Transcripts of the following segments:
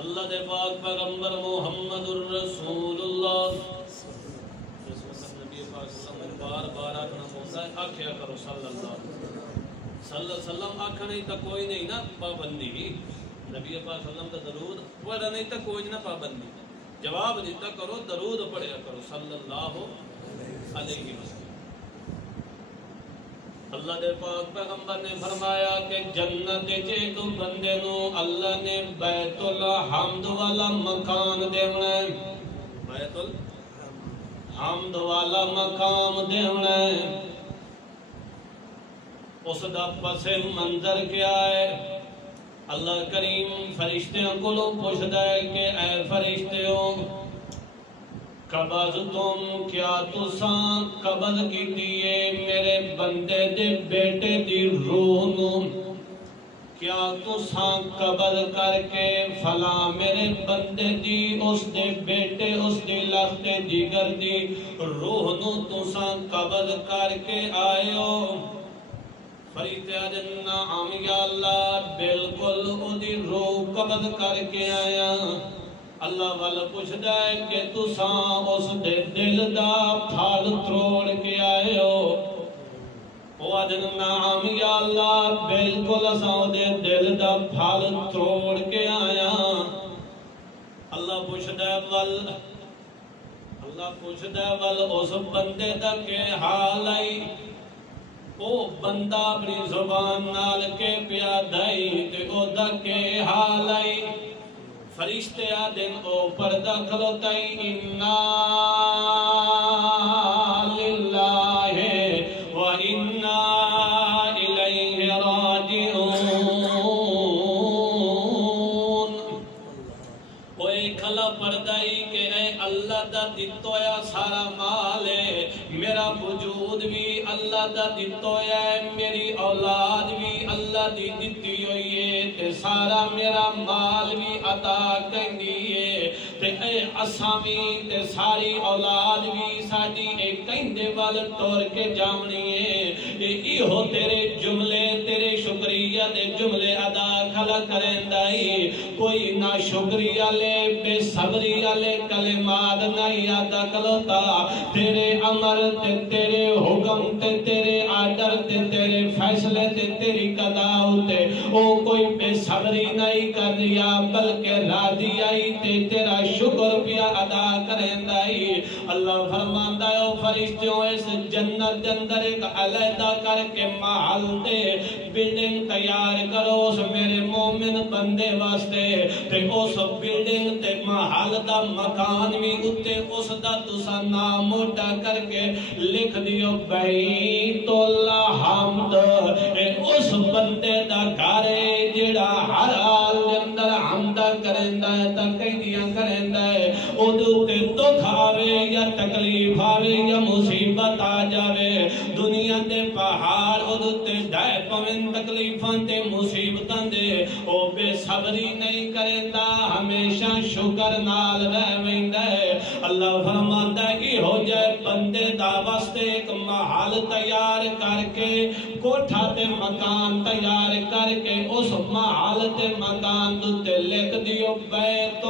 اللہ دے پاک پیغمبر محمد الرسول اللہ نبی پاک صلی اللہ علیہ وسلم بار بار آکھنا ہوتا ہے آکھیا کرو صلی اللہ علیہ وسلم آکھنا ہی تا کوئی نہیں نا پابندی نبی پاک صلی اللہ علیہ وسلم تا درود پڑھا نہیں تا کوئی نہ پابندی جواب دیتا کرو درود پڑھیا کرو صلی اللہ علیہ وسلم اللہ دے پاک پیغمبر نے فرمایا کہ جنت جے تو بندے نو اللہ نے بیت الحمد والا مکان دیونا ہے بیت الحمد والا مقام دیونا ہے اس دا پس منظر کیا ہے اللہ کریم فرشتوں کو پوچھتا ہے کہ اے فرشتوں قبض تم کیا تساں قبض کی دیئے میرے بندے دے بیٹے دی روح نو کیا تساں قبض کر کے فلاں میرے بندے دی اس دے بیٹے اس دی لخت جگر دی روح نو تساں قبض کر کے آئے ہو فرشتے آدھن نعم یا اللہ بالکل او دی روح قبض کر کے آیا اللہ والا پوچھتا ہے کہ تساں اس دے دل دا پھال تروڑ کے آئے ہو وہ آدھن نعم یا اللہ بالکل اساں دے دل دا پھال تروڑ کے آیا اللہ پوچھتا ہے ول اس بندے دا کے حال آئی او بندہ اپنی زبان نال کے پیادائی تے او دا کے حال آئی فرشتے آدھن او پردہ کھلوتائی اِنَّا لِلَّهِ وَإِنَّا إِلَيْهِ رَاجِعُونَ وہ ایک کھلا پردائی کہ اے اللہ دا دتویا سارا مال ہے میرا وجود بھی اللہ دا دتویا ہے میری اولاد بھی اللہ دی دتی ہوئی ہے تے سارا میرا مال بھی عطا کہندی تے اے اسامی تے ساری اولاد بھی ساڈی اے کہندے وال ٹور کے جامنی ہے اے ہو تیرے جملے تیرے شکریہ دے جملے ادا کھلا کرندائی کوئی نہ شکریہ لے بے صبریہ لے کلمات نہیں ادا کلوتا تیرے امر تے تیرے حکم تے تیرے آرڈر تے تیرے فیصلے تے تیری قضاء تے او کوئی بے صبری نہیں کر رہا بلکہ راضی آئی تے تیرا شکر پیا ادا کرندائی اللہ فرماندا ہے او فرشتوں اس جنت دے اندر ایک علیحدہ کر کے محل دے بلڈنگ تیار کرو اس میرے مومن بندے واسطے تے اس بلڈنگ تے محل دا مکان بھی اتے اس دا تسا نام موٹا کر کے لکھ دیو بیت الحمد اس بندے دا گھارے جڑا ہر حال دے اندر حمدہ کرندہ ہے تقیدیاں کرندہ ہے او دوتے دکھ آوے یا تکلیف آوے یا مصیبت آ جاوے دنیا دے پہاڑ او دوتے ڈائے پوین تکلیفاں تے مصیبتاں دے او بے صبری نہیں کرندہ ہمیشہ شکر نال رہ ویندہ ہے اللہ فرماتا ہے کہ ہو جائے بندے دا واسطے ایک محل تیار کر کے کوٹھا تے مکان تیار کر کے اس محل تے مکان دوتے لکھ دیو بیت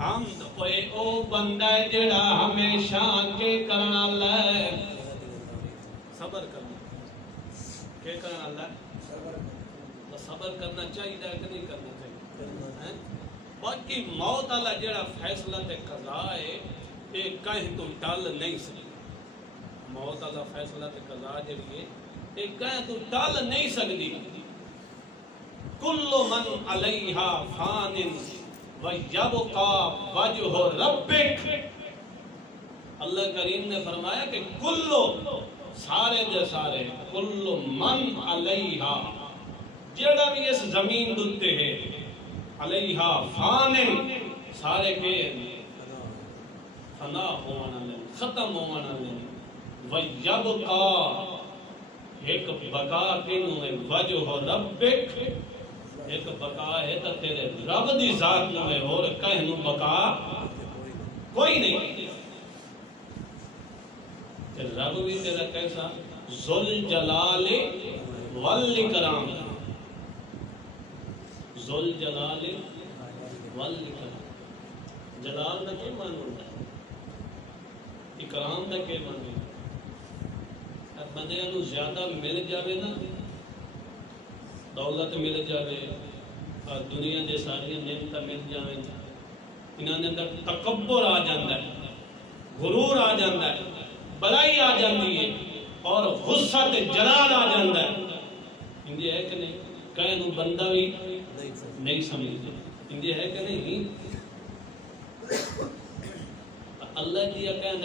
الحمد او بندہ جڑا ہمیشہ کے کرنا لے صبر کرنا کیا کرنا اللہ صبر کرنا چاہیے کہ نہیں کرنا چاہیے باقی موت اللہ جڑا فیصلہ تے قضا ہے ایک کہیں تم ٹال نہیں سکتے موت اللہ فیصلہ تے قضا جڑی ہے ایک کہیں تم ٹال نہیں سکتی کل من علیہا فان وَيَبْقَى وَجْهُ رَبِّكَ اللہ کریم نے فرمایا کہ کلو سارے دے سارے کل من علیہا جڑا بھی اس زمین دتے ہیں علیہا فان سارے کے فنا ہونا لیں ختم ہونا لیں وَيَبْقَى ایک بقا کنو ہے وَجْهُ رَبِّكَ ایک بقا ہے تو تیرے رب دی ذات میں اور کہنو بقا کوئی نہیں تیرے رب بھی تیرا کیسا ذوالجلال والاکرام ذل جلال والاکرام. جلال دا کیا معنی ہوتا ہے؟ اکرام دا کیا معنی ہوتا ہے؟ بندے نو زیادہ مل جاوے نا، دولت مل جاوے اور دنیا دے ساری نعمتیں مل جاویں، انہاں دے اندر تکبر آ جاندہ ہے، غرور آ جاندہ ہے، بلائی آ جاندی ہے اور غصہ تے جلال آ جاندہ ہے. اندی ہے کہ نہیں؟ کہیں نو بندہ بھی نہیں سمجھتے. اندی ہے کہ نہیں؟ اللہ کی کہیں